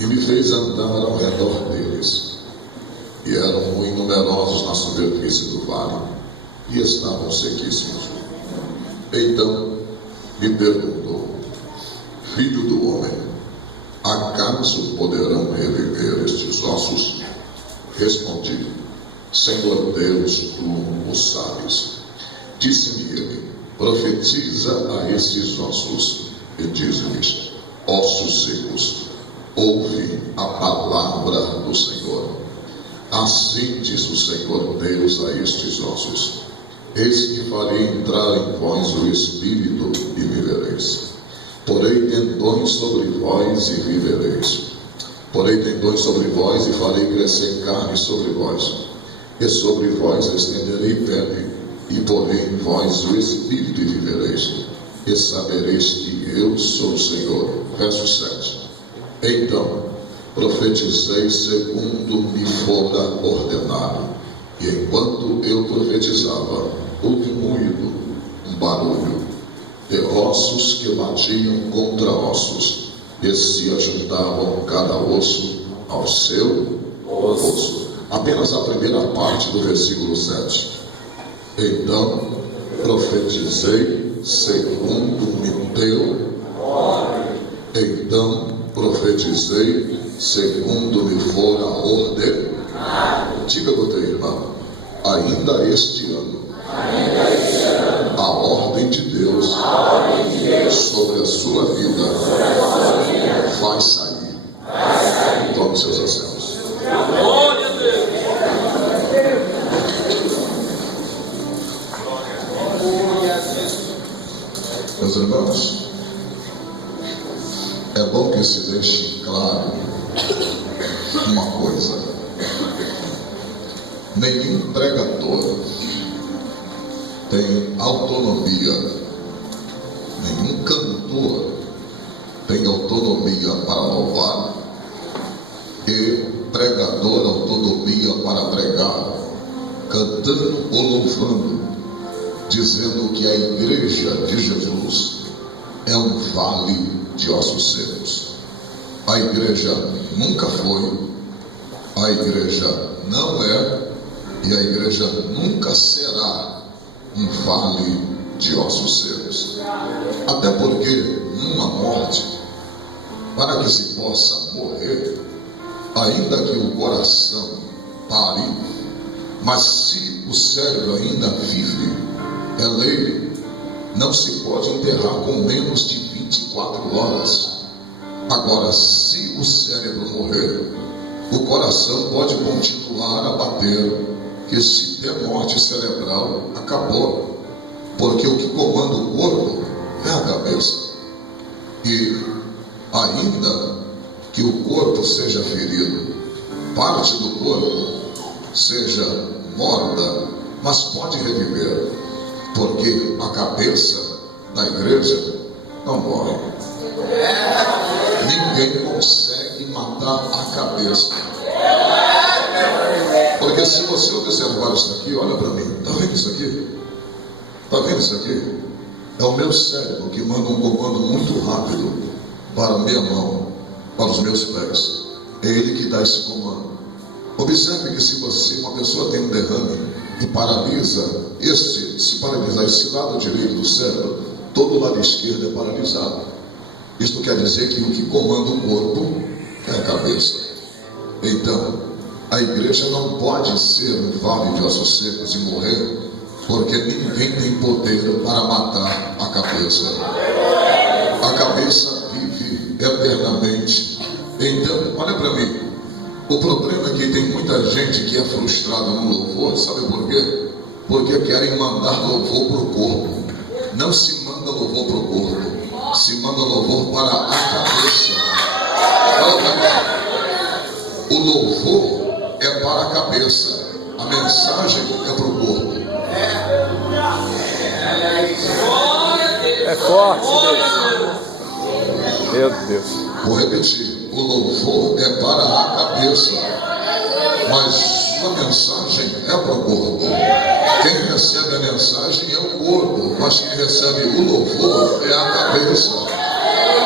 e me fez andar ao redor deles. E eram muito numerosos na superfície do vale, e estavam sequíssimos. Então me perguntou: Filho do homem, acaso poderão reviver estes ossos? Respondi: Senhor Deus, tu o sabes. Disse-me ele: Profetiza a esses ossos e diz-lhes: Ossos secos, ouve a palavra do Senhor. Assim diz o Senhor Deus a estes ossos: Eis que farei entrar em vós o Espírito e vivereis. Porei tendões sobre vós e vivereis. Porei tendões sobre vós e farei crescer carne sobre vós. E sobre vós estenderei pele, e porei em vós o Espírito e vivereis. E sabereis que eu sou o Senhor. Verso 7. Então profetizei segundo me fora ordenado. E enquanto eu profetizava, houve um ruído, um barulho, de ossos que batiam contra ossos, e se ajuntavam cada osso ao seu osso. Apenas a primeira parte do versículo 7. Então profetizei segundo me deu. Então profetizei segundo me fora ordenado. Diga para o teu irmão: ainda este ano, a ordem de Deus sobre a sua vida vai sair. Tome seus assentos. Meus irmãos, é bom que se deixe claro uma coisa: nenhum pregador tem autonomia, nenhum cantor tem autonomia para louvar, e pregador autonomia para pregar, cantando ou louvando, dizendo que a igreja de Jesus é um vale de ossos secos. A igreja nunca foi, a igreja não é, e a igreja nunca será um vale de ossos secos. Até porque numa morte, para que se possa morrer, ainda que o coração pare, mas se o cérebro ainda vive, é lei, não se pode enterrar com menos de 24 horas. Agora, se o cérebro morrer, o coração pode continuar a bater, que se der morte cerebral, acabou. Porque o que comanda o corpo é a cabeça. E ainda que o corpo seja ferido, parte do corpo seja morta, mas pode reviver, porque a cabeça da igreja não morre. Ninguém consegue matar a cabeça. Porque se você observar isso aqui, olha para mim, está vendo isso aqui? Está vendo isso aqui? É o meu cérebro que manda um comando muito rápido para a minha mão, para os meus pés. É ele que dá esse comando. Observe que se uma pessoa tem um derrame e paralisa, se paralisar esse lado direito do cérebro, todo o lado esquerdo é paralisado. Isto quer dizer que o que comanda o corpo é a cabeça. Então, a igreja não pode ser um vale de ossos secos e morrer, porque ninguém tem poder para matar a cabeça. A cabeça vive eternamente. Então, olha para mim, o problema é que tem muita gente que é frustrada no louvor, sabe por quê? Porque querem mandar louvor para o corpo. Não se manda louvor para o corpo, se manda louvor para a cabeça. Olha para mim, o louvor é para a cabeça, a mensagem é para o corpo. É forte, Deus. Meu Deus. Vou repetir: o louvor é para a cabeça, mas sua mensagem é para o corpo. Quem recebe a mensagem é o corpo, mas quem recebe o louvor é a cabeça.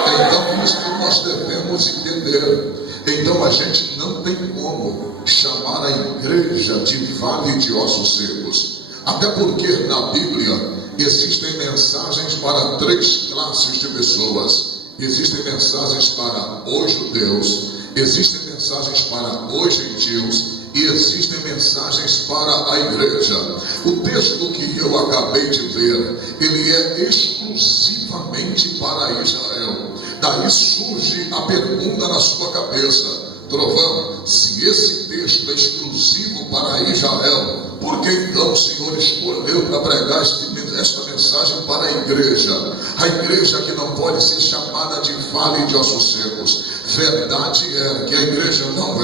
Então isso que nós devemos entender. Então a gente não tem como chamar a igreja de vale de ossos secos. Até porque na Bíblia existem mensagens para 3 classes de pessoas. Existem mensagens para os judeus, existem mensagens para os gentios e existem mensagens para a igreja. O texto que eu acabei de ler, ele é exclusivamente para Israel. Daí surge a pergunta na sua cabeça: Trovão, se esse texto é exclusivo para Israel, por que então o Senhor escolheu para pregar esta mensagem para a igreja que não pode ser chamada de vale de ossos secos? Verdade é que a igreja não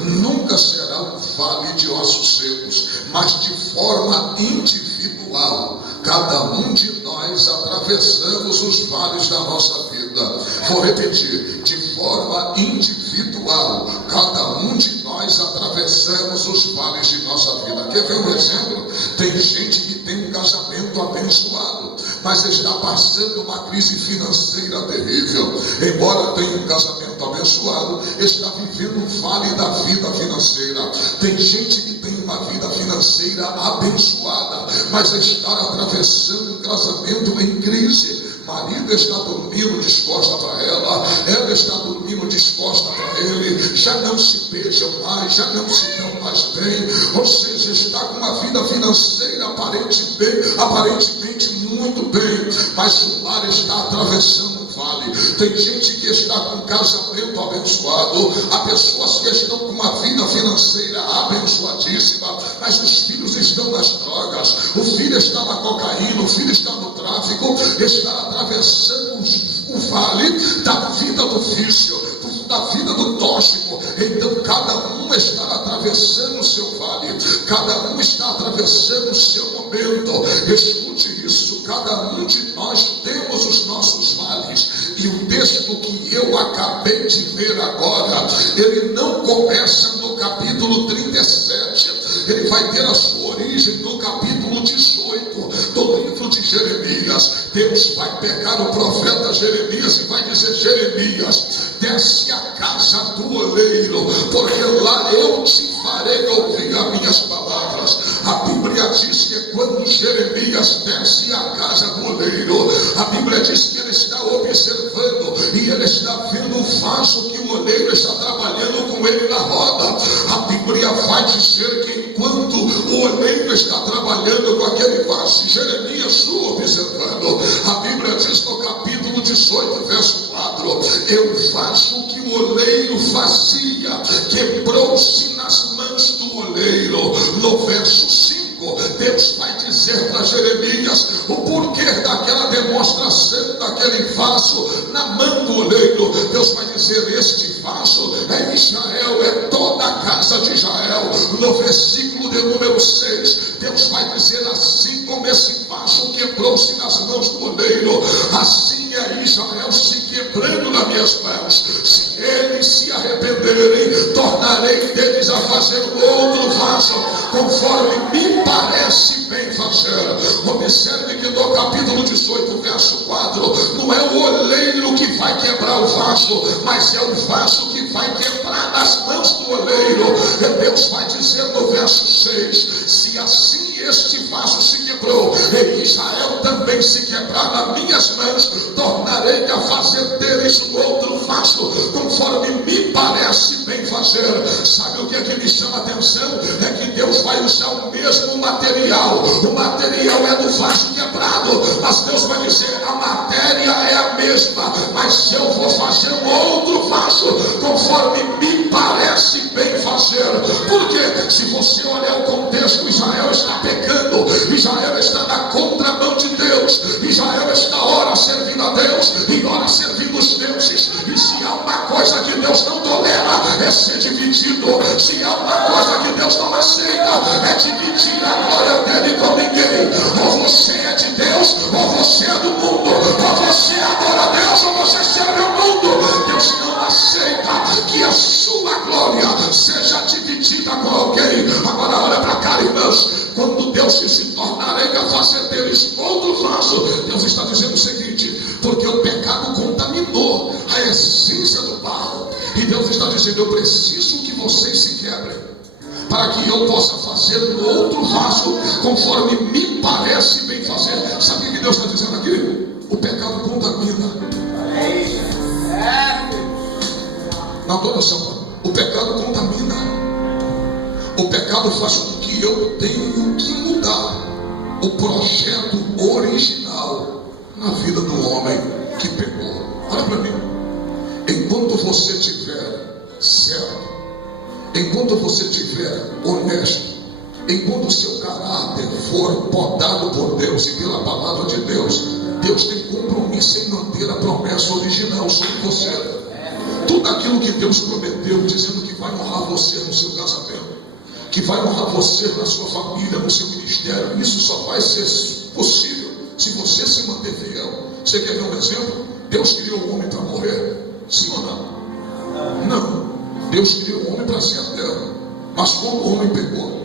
nunca será um vale de ossos secos, mas de forma individual, cada um de nós atravessamos os vales da nossa vida. Vou repetir: de forma individual, cada um de nós atravessamos os vales de nossa vida. Quer ver um exemplo? Tem gente que tem um casamento abençoado, mas está passando uma crise financeira terrível. Embora tenha um casamento abençoado, está vivendo um vale da vida financeira. Tem gente que tem uma vida financeira abençoada, mas está atravessando um casamento em crise. Marido está dormindo disposta para ela está dormindo disposta para ele, já não se beijam mais, já não se dão mais bem, ou seja, está com uma vida financeira aparentemente muito bem, mas o lar está atravessando um vale. Tem gente que está com um casamento abençoado, há pessoas que estão com uma vida financeira abençoadíssima, mas os filhos estão nas drogas, o filho está na cocaína, o filho está no tráfico, está atravessando o vale da vida do vício, da vida do tóxico. Então cada um está atravessando o seu vale, cada um está atravessando o seu momento. Escute isso: cada um de nós temos os nossos vales. E o texto que eu acabei de ler agora, ele não começa no capítulo 37, ele vai ter a sua origem no capítulo 18 do livro de Jeremias. Deus vai pegar o profeta Jeremias e vai dizer: Jeremias, desce à casa do oleiro, porque lá eu te farei ouvir as minhas palavras. A Bíblia diz que quando Jeremias desce à casa do oleiro, a Bíblia diz que ele está observando e ele está vendo o vaso que o oleiro está trabalhando com ele na roda. A Bíblia vai dizer que enquanto o oleiro está trabalhando com aquele vaso, Jeremias o observando, a Bíblia diz no capítulo 18, verso 4: eu faço o que o oleiro fazia, quebrou-se nas mãos do oleiro. No verso 5, Deus vai dizer para Jeremias o porquê daquela demonstração daquele vaso na mão do oleiro. Deus vai dizer: este vaso é Israel, é toda a casa de Israel. No versículo de número 6, Deus vai dizer: assim como esse vaso quebrou-se nas mãos do oleiro, assim é Israel se quebrando nas minhas mãos. Se eles se arrependerem, tornarei deles a fazer outro vaso, conforme me parece bem fazer. Observe que no capítulo 18, verso 4, não é o oleiro que vai quebrar o vaso, mas é o vaso que vai quebrar nas mãos do oleiro. E Deus vai dizer no verso 6: se assim este vaso se quebrou, e Israel também se quebrar nas minhas mãos, tornarei a fazer deles um outro vaso, conforme me parece bem fazer. Sabe o que é que me chama a atenção? É que Deus vai usar o mesmo material. O material é do vaso quebrado, mas Deus vai dizer: a matéria é a mesma, mas eu vou fazer um outro vaso, conforme me parece bem fazer. Por quê? Se você olhar o contexto, Israel está pecando, Israel está na contramão de Deus, Israel está ora servindo a Deus e ora servindo os deuses. E se há uma coisa que Deus não tolera, é ser dividido. Se há uma coisa que Deus não aceita, é dividir a glória dele com ninguém. Ou você é de Deus, ou você é do mundo. Ou você adora a Deus, ou você serve o mundo. Deus não aceita que a sua glória seja dividida com alguém. Agora olha para cá, irmãos. Quando Deus se tornarei a fazer deles outro vaso, Deus está dizendo o seguinte: porque o pecado contaminou a essência do barro, e E Deus está dizendo: eu preciso que vocês se quebrem, para que eu possa fazer no outro vaso, conforme me parece bem fazer. Sabe o que Deus está dizendo aqui? O pecado contamina. Na adoração, o pecado contamina. O pecado faz com que eu tenha que mudar o projeto original na vida do homem que pecou. Olha para mim. Enquanto você estiver certo, enquanto você estiver honesto, enquanto o seu caráter for podado por Deus e pela palavra de Deus, Deus tem compromisso em manter a promessa original sobre você. Tudo aquilo que Deus prometeu, dizendo que vai honrar você no seu casamento, que vai honrar você na sua família, no seu ministério, isso só vai ser possível se você se manter fiel. Você quer ver um exemplo? Deus criou o homem para morrer? Sim ou não? Não. Deus criou o homem para ser eterno. Mas quando o homem pecou,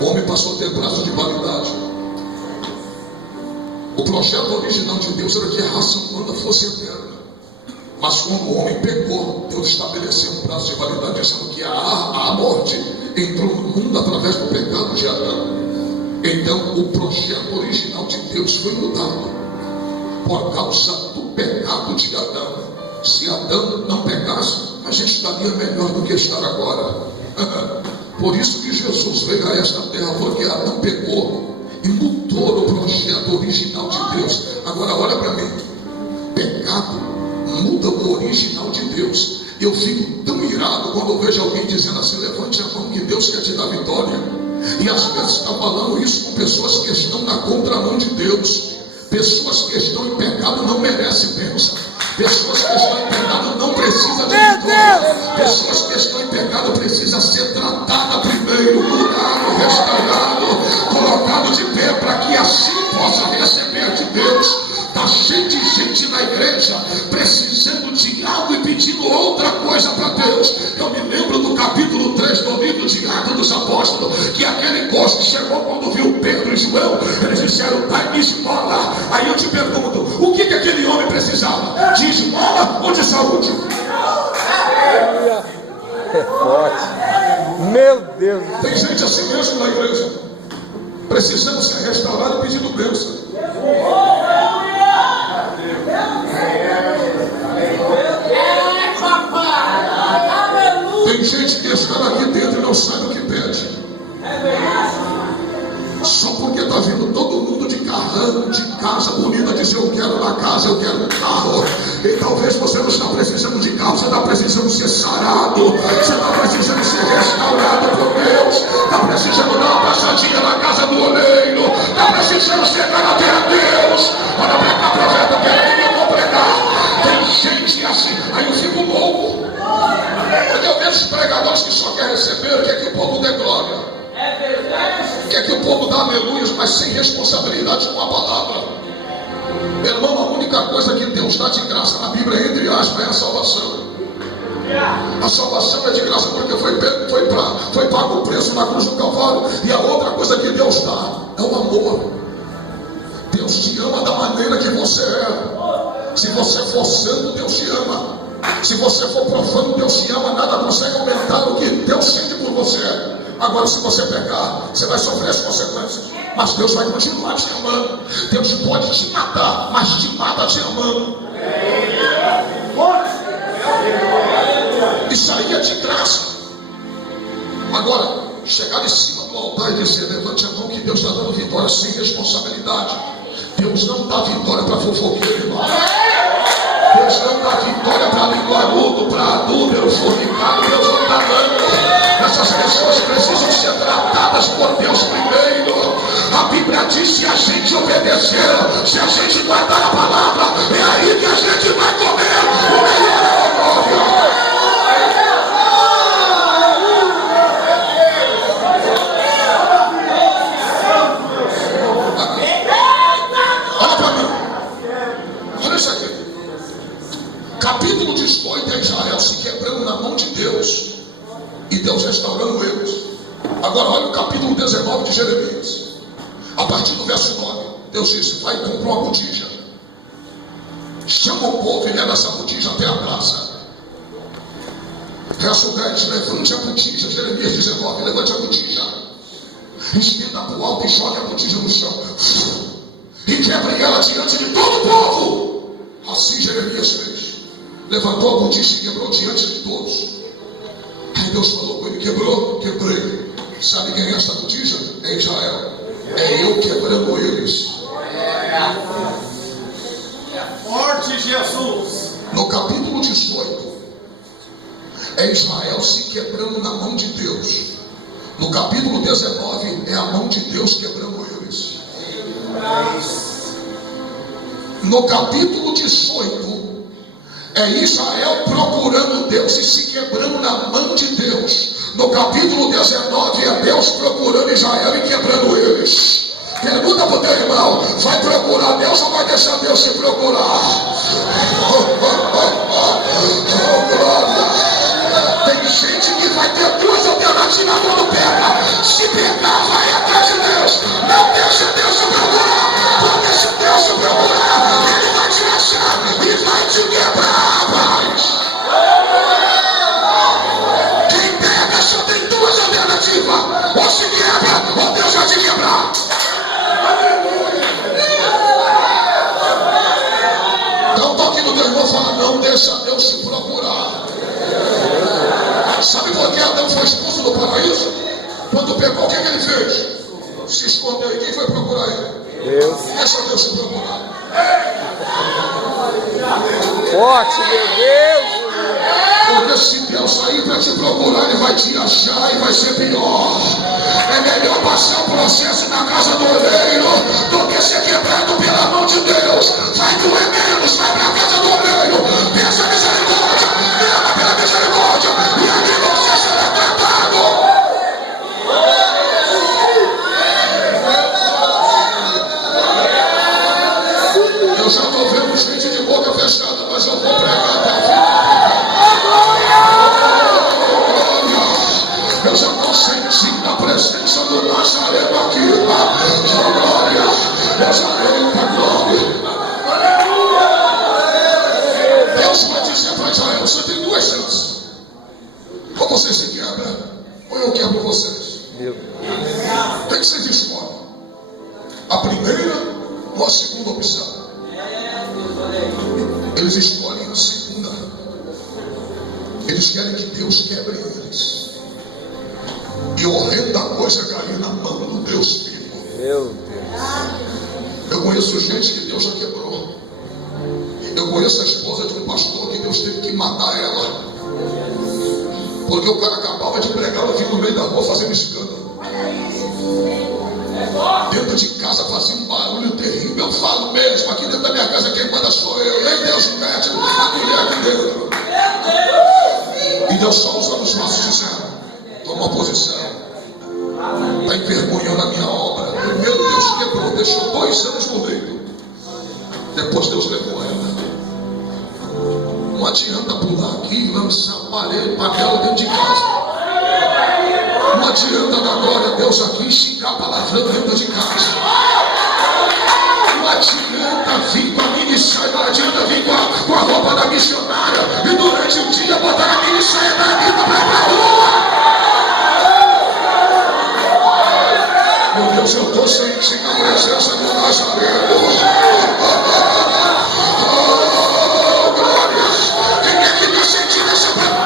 o homem passou a ter prazo de validade. O projeto original de Deus era que a raça humana fosse eterna. Mas quando o homem pecou, Deus estabeleceu um prazo de validade, dizendo que a morte entrou no mundo através do pecado de Adão. Então o projeto original de Deus foi mudado por causa do pecado de Adão. Se Adão não pecasse, a gente estaria melhor do que estar agora. Por isso que Jesus veio a esta terra, porque Adão pecou e mudou o projeto original de Deus. Agora olha para mim. Pecado muda o original de Deus. Eu fico tão irado quando eu vejo alguém dizendo assim: levante a mão que Deus quer te dar vitória. E às vezes está falando isso com pessoas que estão na contramão de Deus. Pessoas que estão em pecado não merecem bênção. Pessoas que estão em pecado não precisam de vitória. Pessoas que estão em pecado precisam ser tratadas primeiro, curado, restaurado, colocado de pé, para que assim possa receber de Deus. Está cheio de gente na igreja precisando de algo e pedindo outra coisa para Deus. Eu me lembro do capítulo 3 do livro de Atos dos Apóstolos, que aquele gosto chegou quando viu Pedro e João. Eles disseram: dai-me esmola. Aí eu te pergunto, o que aquele homem precisava? De esmola ou de saúde? É forte. Meu Deus. Tem gente assim mesmo na igreja, precisando ser restaurado e pedindo bênção. Tem gente que está aqui dentro e não sabe o que pede. Só porque está vindo todo mundo de carrão, de casa bonita, dizer: eu quero uma casa, eu quero um carro. E talvez você não está precisando de carro, você está precisando ser sarado, você está precisando ser restaurado por Deus, está precisando dar uma passadinha na casa do oleiro, está precisando chegar até a Deus. Olha para cá, profeta, que eu vou pregar. Tem gente assim, aí eu fico louco. Porque eu vejo os pregadores que só querem receber, quer que o povo dê glória, quer que o povo dê aleluias, mas sem responsabilidade com a palavra. Meu irmão, a única coisa que Deus dá de graça na Bíblia, entre aspas, é a salvação. A salvação é de graça porque foi pago o preço na cruz do Calvário. E a outra coisa que Deus dá é o amor. Deus te ama da maneira que você é. Se você for santo, Deus te ama. Se você for profano, Deus te ama. Nada consegue aumentar o que Deus sente por você. Agora, se você pecar, você vai sofrer as consequências. Mas Deus vai continuar te amando. Deus pode te matar, mas te mata te amando. Isso aí é de graça. Agora, chegar em cima do altar e dizer: levante a mão que Deus está dando vitória, sem responsabilidade. Deus não dá vitória para fofoqueiro, irmão. Deus não dá vitória para linguarudo, para adúltero, fornicário. Deus não está dando. Essas pessoas precisam ser tratadas por Deus primeiro. A Bíblia diz: se a gente obedecer, se a gente guardar a palavra, é aí que a gente vai comer o melhor orgulho. Olha para mim. Olha isso aqui. Capítulo 18 é Israel se quebrando na mão de Deus e Deus restaurando eles. Agora olha o capítulo 19 de Jeremias. A partir do verso 9, Deus disse: vai e compra uma botija. chama o povo e leva essa botija até a praça. Verso 10, levante a botija, Jeremias 19, levante a botija, estenda para o alto e jogue a botija no chão, e quebre ela diante de todo o povo. Assim Jeremias fez, levantou a botija e quebrou diante de todos. Aí Deus falou com ele: quebrou? Quebrei. Sabe quem é essa botija? É Israel. É eu quebrando eles. Forte Jesus. No capítulo 18, é Israel se quebrando na mão de Deus. No capítulo 19, é a mão de Deus quebrando eles. No capítulo 18, é Israel procurando Deus e se quebrando na mão de Deus. No capítulo 19, é Deus procurando Israel e quebrando eles. Pergunta para o teu irmão: vai procurar Deus ou vai deixar Deus te procurar? Oh, glória! Tem gente que vai ter duas alternativas quando pega. Se pegar, vai atrás de Deus. Não deixa Deus te procurar. Porque se Deus te procurar, Ele vai te achar e vai te quebrar, rapaz. Quem pega só tem duas alternativas: ou se quebra, ou Deus vai te quebrar. Então toque no teu irmão e fala: não deixa Deus te procurar. Sabe por que Adão foi expulso do paraíso? Quando pecou, o que ele fez? Se escondeu. E quem foi procurar ele? Deus. Deixa Deus te procurar. Forte, meu Deus. Porque se Deus sair para te procurar, Ele vai te achar e vai ser pior. É melhor passar o processo na casa do oleiro do que ser quebrado pela mão de Deus. Vai doer menos, vai para a casa do oleiro. Peça misericórdia, ela pela misericórdia, e ali você será tratado. Eu já estou vendo gente de boca fechada, mas eu vou pregar até o final. Eu já estou sentindo a presença do Nazareno aqui. Oh, glória! Eu já venho para a glória. Deus vai dizer para Israel: você tem duas chances. Ou você se quebra, ou eu quebro vocês. O que vocês escolhem? A primeira ou a segunda opção? Eles escolhem a segunda. Eles querem que Deus quebre eles. E horrenda coisa é cair na mão do Deus vivo. Meu Deus. Eu conheço gente que Deus já quebrou. Eu conheço a esposa de um pastor que Deus teve que matar ela. Porque o cara acabava de pregar, ela vinha no meio da rua fazendo escândalo. Dentro de casa fazia um barulho terrível. Eu falo mesmo, aqui dentro da minha casa quem manda sou eu. Nem Deus mete a mulher aqui dentro. E Deus só usa os nossos dizendo: toma posição. Está envergonhando a minha obra. Primeiro Deus quebrou, deixou 2 anos no leito. Depois Deus levou ela. Não adianta pular aqui e lançar panela dentro de casa. Não adianta dar glória a Deus aqui e xingar palavrão dentro de casa. Não adianta vir com a mini saia, não adianta vir com a roupa da missionária e durante o dia botar a mini saia da vida para ir para a rua. Meu Deus, eu estou sentindo a presença do Nazareno. Oh, glória! Quem é que está sentindo essa presença?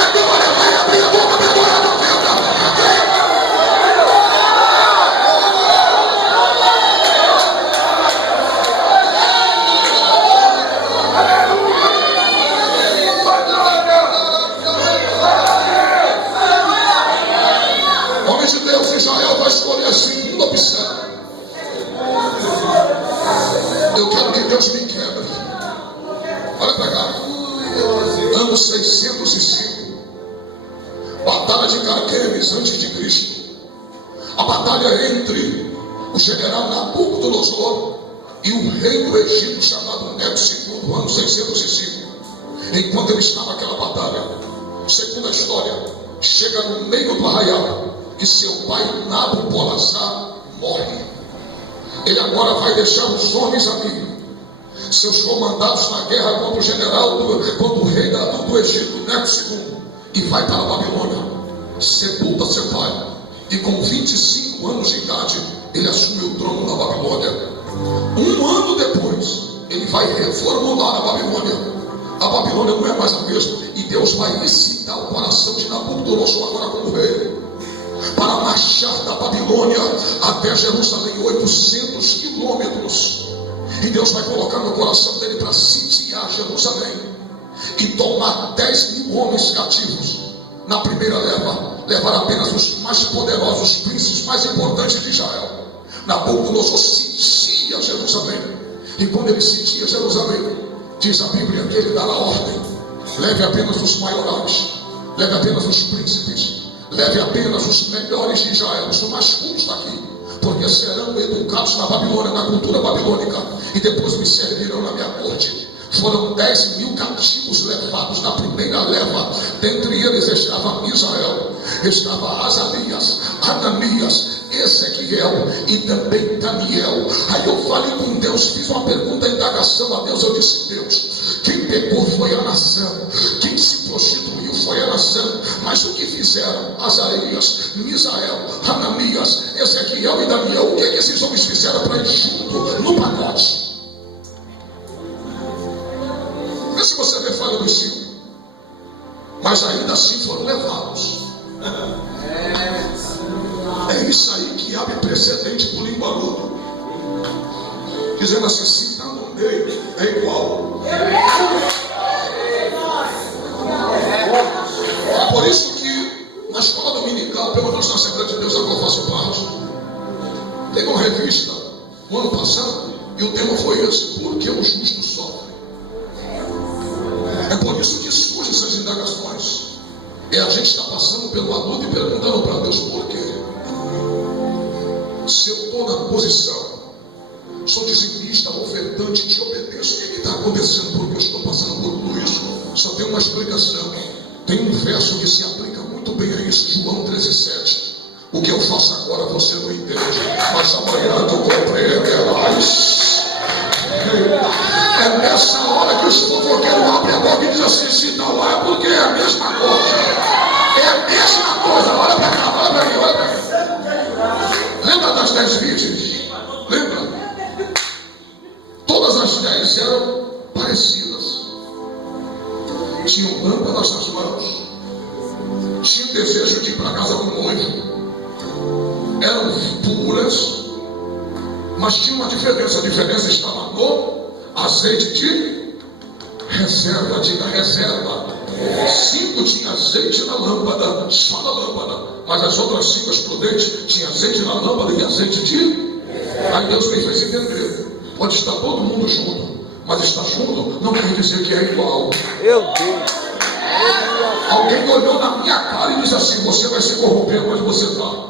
Agora vai abrir a boca para adorar a venda. Homens de Deus, Israel vai escolher a segunda opção. Eu quero que Deus me quebre. Olha para cá. Ano 605. Batalha de Carquemes antes de Cristo. A batalha entre o general Nabucodonosor e o rei do Egito chamado Neto II, ano 605. Enquanto ele estava naquela batalha, segundo a história, chega no meio do arraial que seu pai Nabopolassar morre. Ele agora vai deixar os homens aqui. seus comandados na guerra contra o general, contra o rei do Egito, Neco II, e vai para a Babilônia, sepulta seu pai, e com 25 anos de idade, ele assume o trono na Babilônia. Um ano depois, ele vai reformular a Babilônia. A Babilônia não é mais a mesma, e Deus vai excitar o coração de Nabucodonosor agora como rei, para marchar da Babilônia até Jerusalém, 800 quilômetros. E Deus vai colocar no coração dele para sitiar Jerusalém e tomar 10.000 homens cativos. Na primeira leva, levar apenas os mais poderosos, os príncipes mais importantes de Israel. Nabucodonosor sitia Jerusalém. E quando ele sitia Jerusalém, diz a Bíblia que ele dá a ordem: leve apenas os maiorais, leve apenas os príncipes, leve apenas os melhores de Israel, os mais cultos daqui, porque serão educados na Babilônia, na cultura babilônica, e depois me servirão na minha corte. Foram 10.000 cativos levados na primeira leva. Dentre eles estava Misael, estava Azarias, Ananias, Ezequiel e também Daniel. Aí eu falei com Deus, fiz uma pergunta, indagação a Deus. Eu disse: Deus, quem pecou foi a nação, quem se prostituiu foi a nação, mas o que fizeram Azarias, Misael, Ananias, Ezequiel e Daniel? O que esses homens fizeram para ir junto no pacote? Vê se você vê falha dos 5. Mas ainda assim foram levados. É isso aí que abre precedente para o linguarudo, dizendo assim: se está no meio, é igual. É por isso que na escola dominical, pelo menos na Assembleia de Deus, a qual eu faço parte, teve uma revista no ano passado, e o tema foi esse: por que o justo sofre? É por isso que surgem essas indagações. E a gente está passando pelo adulto e perguntando para Deus: por quê? Se eu estou na posição, sou dizimista, ofertante, te obedeço, o que está acontecendo? Porque eu estou passando por tudo isso. Só tem uma explicação. Tem um verso que se aplica muito bem a isso, João 13,7. O que eu faço agora você não entende, mas amanhã tu compreenderás. É nessa hora que os fofoqueiros abrem a boca e dizem assim: se não lá é porque é a mesma coisa. É a mesma coisa. Olha para cá, olha para mim, olha para mim. Lembra das 10 virgens? Lembra? Todas as 10 eram parecidas. Tinham lâmpadas nas mãos. Tinham desejo de ir para casa com o noivo. Eram puras, mas tinha uma diferença. A diferença estava no azeite de reserva. Diga reserva. 5 tinha azeite na lâmpada, só na lâmpada, mas as outras 5, as prudentes, tinha azeite na lâmpada e azeite de... Aí Deus me fez entender: pode estar todo mundo junto, mas estar junto não quer dizer que é igual. Meu Deus. Alguém olhou na minha cara e disse assim: você vai se corromper onde você está.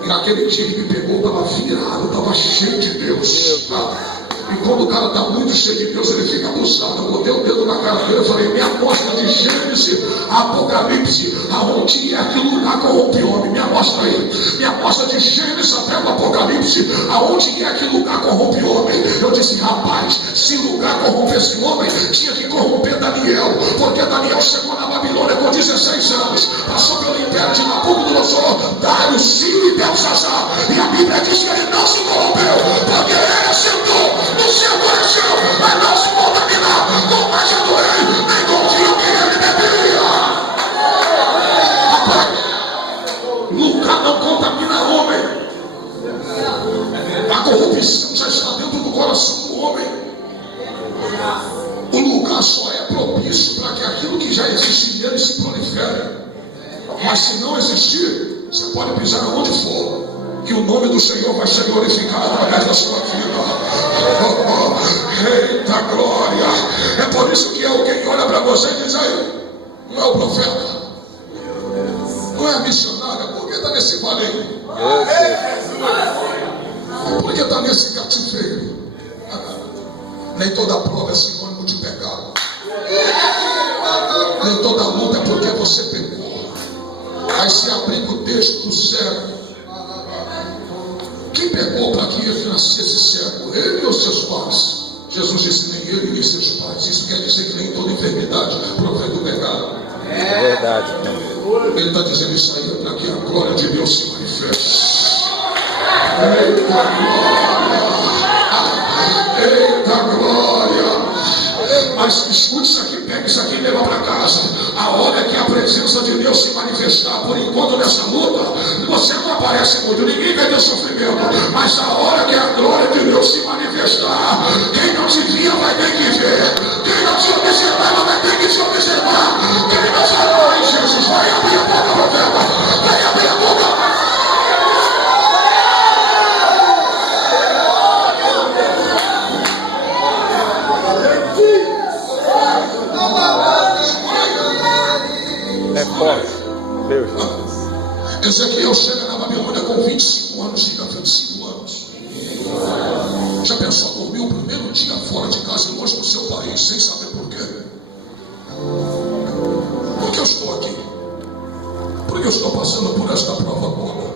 E naquele dia que me pegou, estava virado, estava cheio de Deus, tá? E quando o cara está muito cheio de Deus, ele fica abusado. Eu botei o dedo na cara dele e falei: me mostra de Gênesis, Apocalipse, aonde é que lugar corrompe homem? Me mostra aí. Me mostra de Gênesis até o Apocalipse, aonde é que lugar corrompe homem? Eu disse: rapaz, se lugar corrompesse homem, tinha que corromper Daniel, porque Daniel chegou na Babilônia com 16 anos, passou pelo império de Nabucodonosor, Dário, Ciro e Belsazar, e a Bíblia diz que ele não se corrompeu, porque ele sentou no seu coração, mas não se contaminar com mais do rei, nem com o vinho que ele bebia. Rapaz, lugar não contamina homem. A corrupção já está dentro do coração do homem. O lugar só é propício para que aquilo que já existe nele se prolifere. Mas se não existir, você pode pisar onde for, que o nome do Senhor vai ser glorificado através da sua vida. Eita glória! É por isso que alguém olha para você e diz: aí, não é o profeta, não é a missionária, por que está nesse vale aí? Por que está nesse cativeiro? Nem toda prova é sinônimo de pecado. Nem toda luta é porque você pecou. Aí se aplica o texto do cego. Quem pecou para que ele nascesse cego? Ele ou seus pais? Jesus disse: nem ele nem seus pais. Isso quer dizer que nem toda enfermidade provém do pecado. É verdade. Ele está dizendo isso aí para que a glória de Deus se manifeste. Eita glória! Eita glória! Mas escute isso aqui, pega isso aqui e leva para casa. A hora que a presença de Deus se manifestar, por enquanto nessa luta, você não aparece muito, ninguém vai ter sofrimento. Mas a hora que a glória de Deus se manifestar, quem não te via vai ter que ver. Quem não te observava vai ter que te observar. Quem não te amou em Jesus vai abrir a boca, profeta. Vai abrir a boca. É forte. Deus. Ezequiel chega na Babilônia com 25 anos, chega a 25 anos. Já pensou, dormiu o primeiro dia fora de casa e longe do seu país, sem saber por quê? Por que eu estou aqui? Por que eu estou passando por esta prova toda?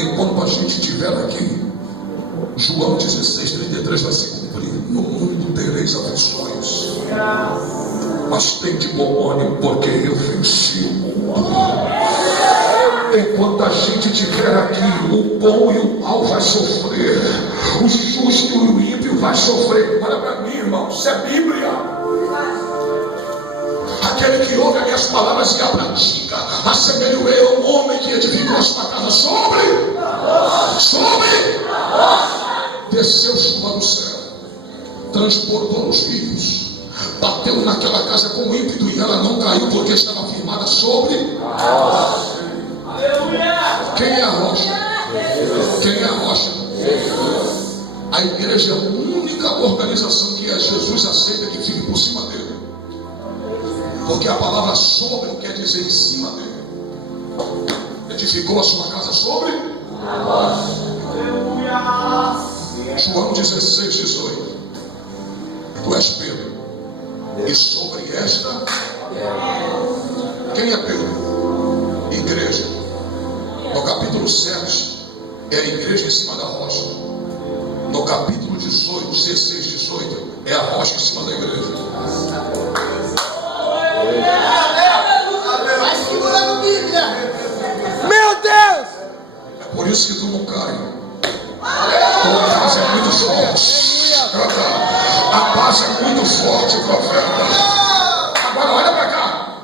Enquanto a gente estiver aqui, João 16:33 vai se cumprir. No mundo tereis aflições, mas tem de bom ânimo, porque eu venci o mundo. Enquanto a gente estiver aqui, o bom e o mal vai sofrer, o justo e o ímpio vai sofrer. Olha para mim, irmão, isso é Bíblia. Aquele que ouve as minhas palavras e a pratica, assemelho eu a um homem que edificou a sua casa sobre desceu chuva do céu, transportou os rios, bateu naquela casa com ímpeto e ela não caiu porque estava firmada sobre quem é a rocha? Quem é a rocha? A igreja é a única organização que Jesus aceita que fique por cima dele, porque a palavra sobre quer dizer em cima dele. Edificou a sua casa sobre João 16:18. Tu és Pedro, e sobre esta, quem é Pedro? Igreja. No capítulo 7 é a igreja em cima da rocha. No capítulo 16:18 é a rocha em cima da igreja. Vai segurando Bíblia. Meu Deus! É por isso que tu não cai. Tua casa é muito forte. A base é muito forte, profeta. Agora olha para cá.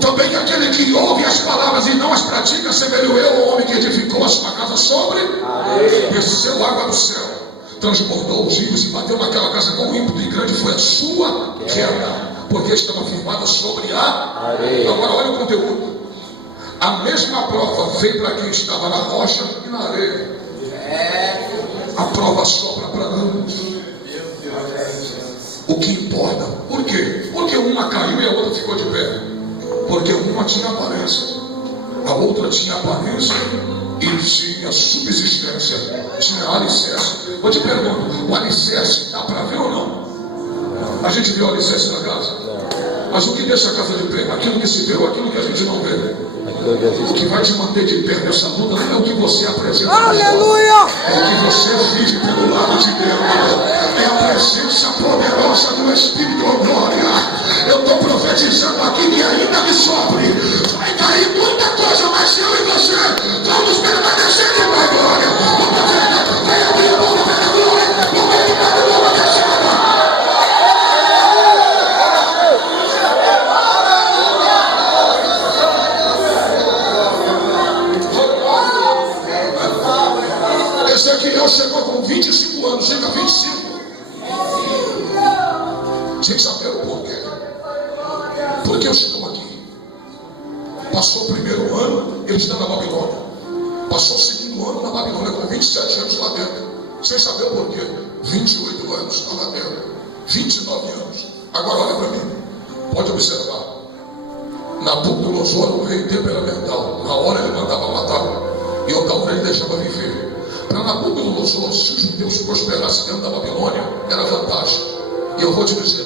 Também que aquele que ouve as palavras e não as pratica, assemelho eu ao homem que edificou a sua casa sobre desceu água do céu, transbordou os rios e bateu naquela casa com ímpeto, e grande foi a sua queda, porque estava firmada sobre a areia. Agora olha o conteúdo. A mesma prova veio para quem estava na rocha e na areia. A prova sobra para ambos. O que importa? Por quê? Porque uma caiu e a outra ficou de pé. Porque uma tinha aparência, a outra tinha aparência e tinha subsistência, tinha alicerce. Eu te pergunto, o alicerce dá para ver ou não? A gente vê o alicerce na casa, mas o que deixa a casa de pé? Aquilo que se vê ou aquilo que a gente não vê? O que vai te manter de pé nessa luta não é o que você apresenta, Aleluia! é o que você vive pelo lado de Deus. É a presença poderosa do Espírito de glória. Eu estou profetizando aqui que ainda que sobre, vai cair muita coisa, mas eu e você vamos permanecer de glória. O profeta vai abrir a boca pela glória, o meio da glória deixada. Ezequiel chegou com 25 anos, chega a 25. Sem saber o porquê. Por que eu estou aqui? Passou o primeiro ano, ele está na Babilônia. Passou o segundo ano na Babilônia, com 27 anos lá dentro. Sem saber o porquê. 28 anos está lá dentro. 29 anos. Agora olha para mim. Pode observar. Nabucodonosor, o rei temperamental, na hora ele mandava matar, e outra hora ele deixava viver. Para Nabucodonosor, se os judeus prosperassem dentro da Babilônia, era vantagem. E eu vou te dizer,